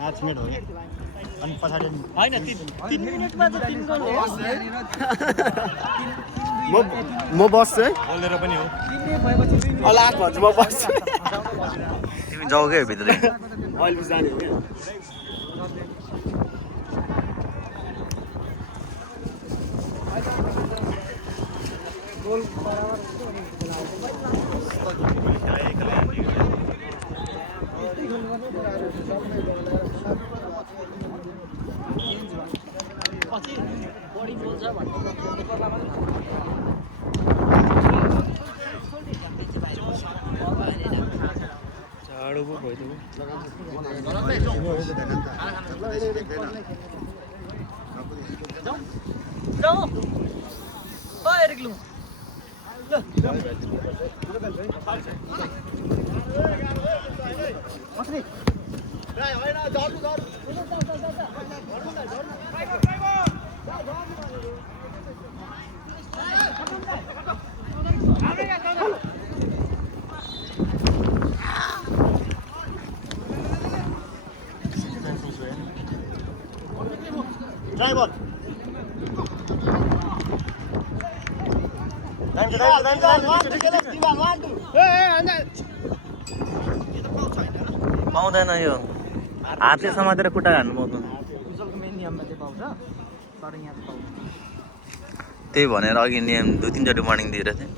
5 minute हो गयो अनि पछाडी हैन 3 मिनेटमा त 3 गोल हो म बस्छु है बोलेर पनि हो अलाक भन्छु म बस्छु तिमी जाऊ के भित्र अहिले जाने हो क्या गोल बराबर बढी बोल्छ झाडो पो भइदियो जाऊ ओ एरिक लु ड्राइभर पाउँदैन यो हातले समातेर खुट्टा हान्नु पाउँदैन मेन नियममा चाहिँ पाउँछ तर यहाँ पाउँछ त्यही भनेर अघि नियम 2-3 चोटि वार्निङ दिएर थिएँ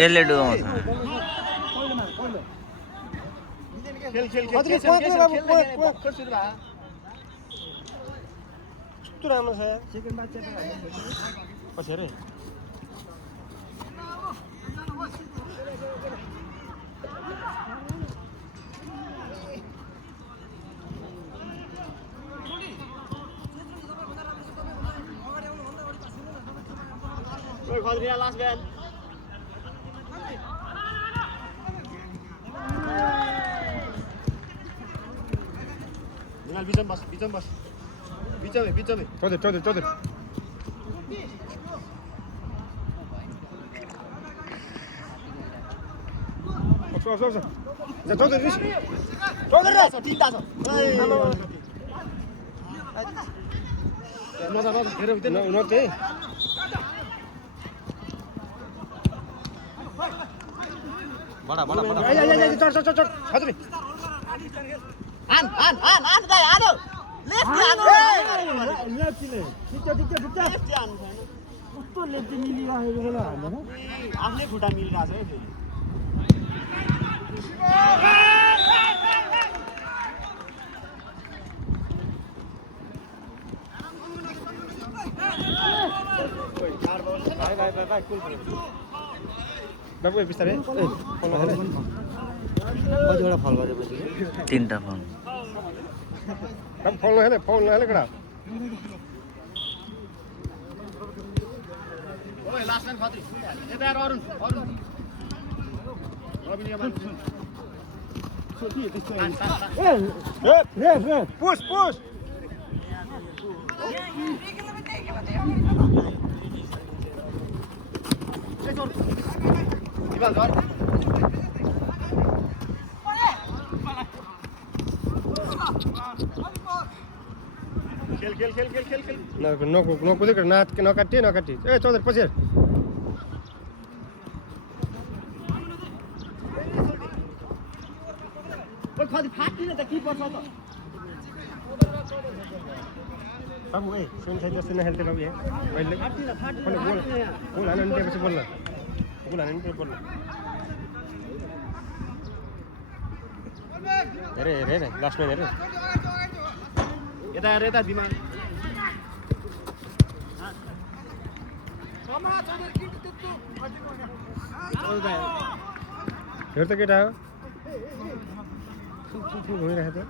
यसले डुबाउँछ राम्रो छ सेकेन्ड म्याच पछि अरे लास्ट ब्याल बिचमा बस बिचमै चौधरी आफ्नै खुट्टा मिलिरहेको छ बाबु बिस्तारै कतिवटा फल गरेपछि 3टा फल फोन नहेले कडा ओए लास्ट लाइन खत्री यता यार अरुण पुश दिवाल घर खेल नकुदेको नकाटी ए चौधरी पछि फाट्दिन त के पर्छ त बाबु ए सुन चाहिँ जस्तो नखेल्थे बाबु अहिले गोल हाल्नु नि त्यसपछि बोल्न गोल हाल्नु नि बोल्न हेरे लास्टमा हेरे यता दिमाग हेर त केटा हो घुमिरहेको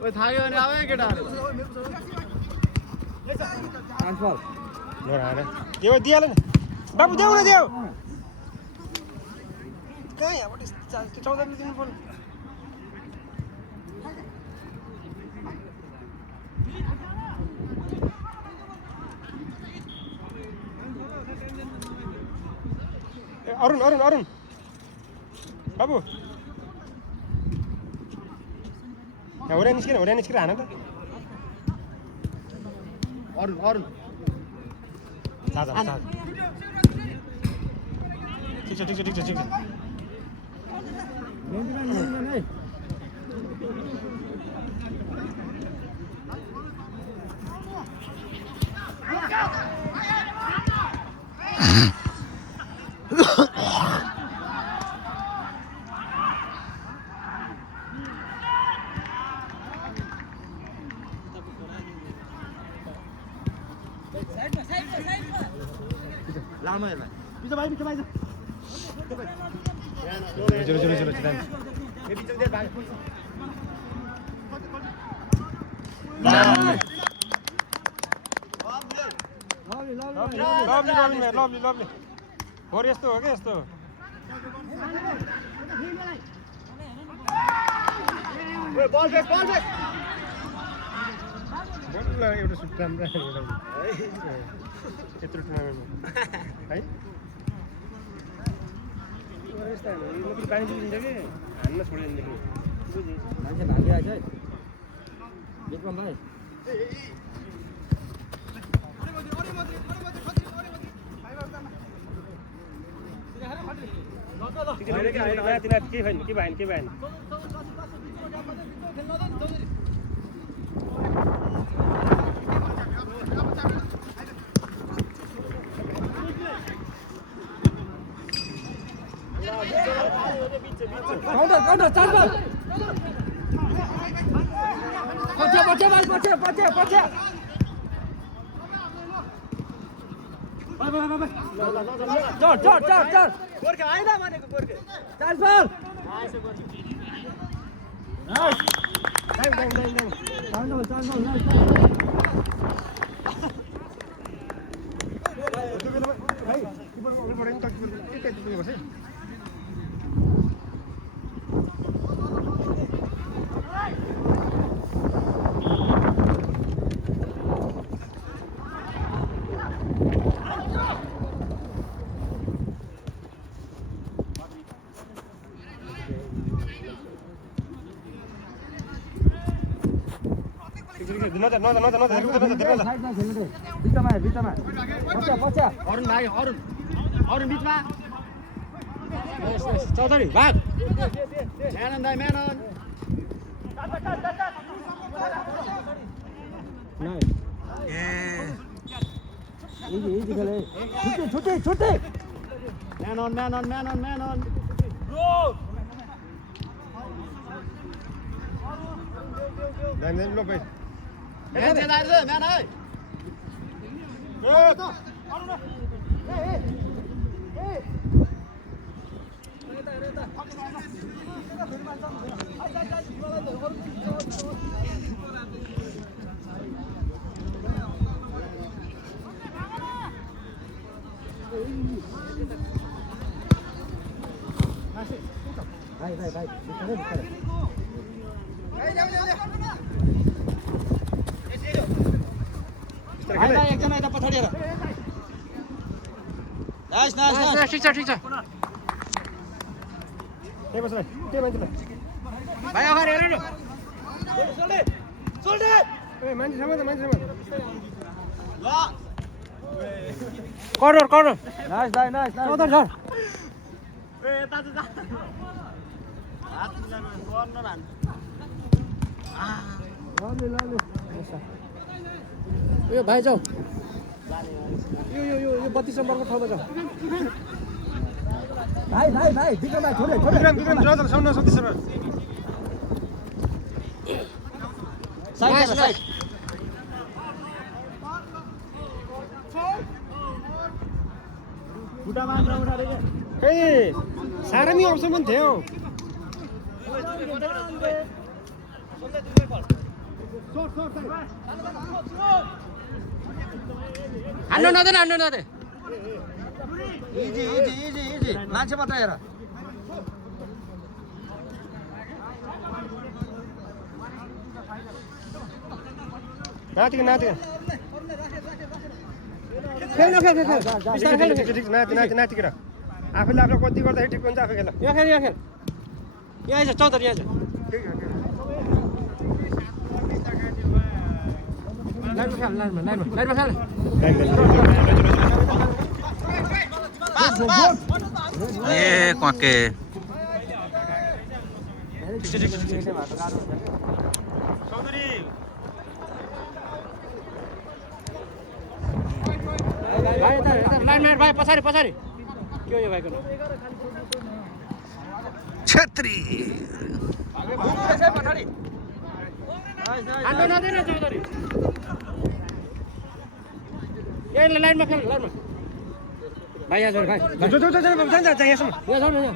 ओए थाक्यो भने आऊ केटाहरु नराएर देऊ दिहाल नि बाबु देऊ न देऊ कहाँ यहाँबाट 14 दिनु पर्ने अरुण अरुण अरुण बाबु होरा निस्केर हान त अरुण अरुण ठिक छ लामो हेर भाइ पिछे भाइ चलो लभली होर यस्तो हो क्या यस्तो बल ब्याक एउटा सुट राम्रो यत्रो टुर्नामेन्टमा है पानी दिन्छ कि हान्न छोडिदिन्छ कि मान्छे भागिरहेछ है विक्रम भाइ के भएन काउन्टर चाल बल पछि चल गोर्खे आइन भनेको गोर्खे चाल बल अरुण भाइ अरुण बिचमा चौधरी भाग म्यानन दाइ म्यानन इजी खेले छुट्टी म्यानन लोक भाइ म्यान है भाइ बिस्तारै एकजना यता पछाडि हेर नाइस ठिक छ त्यही बस त्यही मान्छेलाई भाइ अगाडि हेर न सोल्डे ए मान्छे समाज कर्नर नाइस चौधरी सर ए यता जा हात मिलाउनु गर्न भान लले यो भाइ जाऊ यो 32 नम्बरको ठाउँमा जाऊ भाइ विक्रम भाइ छोडे विक्रम जाऊ साउन्ड नसक्छ सर साइड खुट्टा मात्र उठाले के ए सारमी अप्सन पनि थियो हान्नु नदे इजी मान्छे मात्र हेर नाति खेल नाति आफूले आफ्नो कति गर्दाखेरि ठिक हुन्छ आफू खेल यहाँ खेल यहाँ आइज 14 यहाँ लाइनमा खेल ए क्वाके लाइन भाइ पछाडि पछाडि के हो यो भाइको छेत्री हान्नु नदिन चौधरी यही लाइनमा खेल लाइनमा भाइ यहाँ छोड भाइ जान्छ यहाँसम्म यहाँ छोड न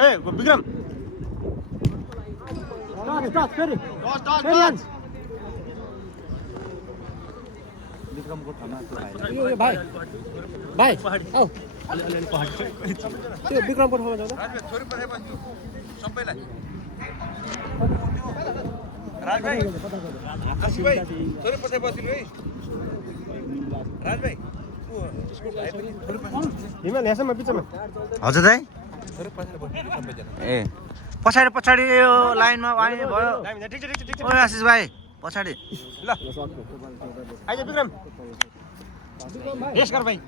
ए विक्रम फेरि भाइ भाइ औ त्यो विक्रमको ठाउँमा जाँदा हिमाल यहाँसम्म बिचमा हजुर दाइ ए पछाडि पछाडि यो लाइनमा आउने भयो ओ आशिष भाइ पछाडि ल आइज विक्रम यस गर भाइ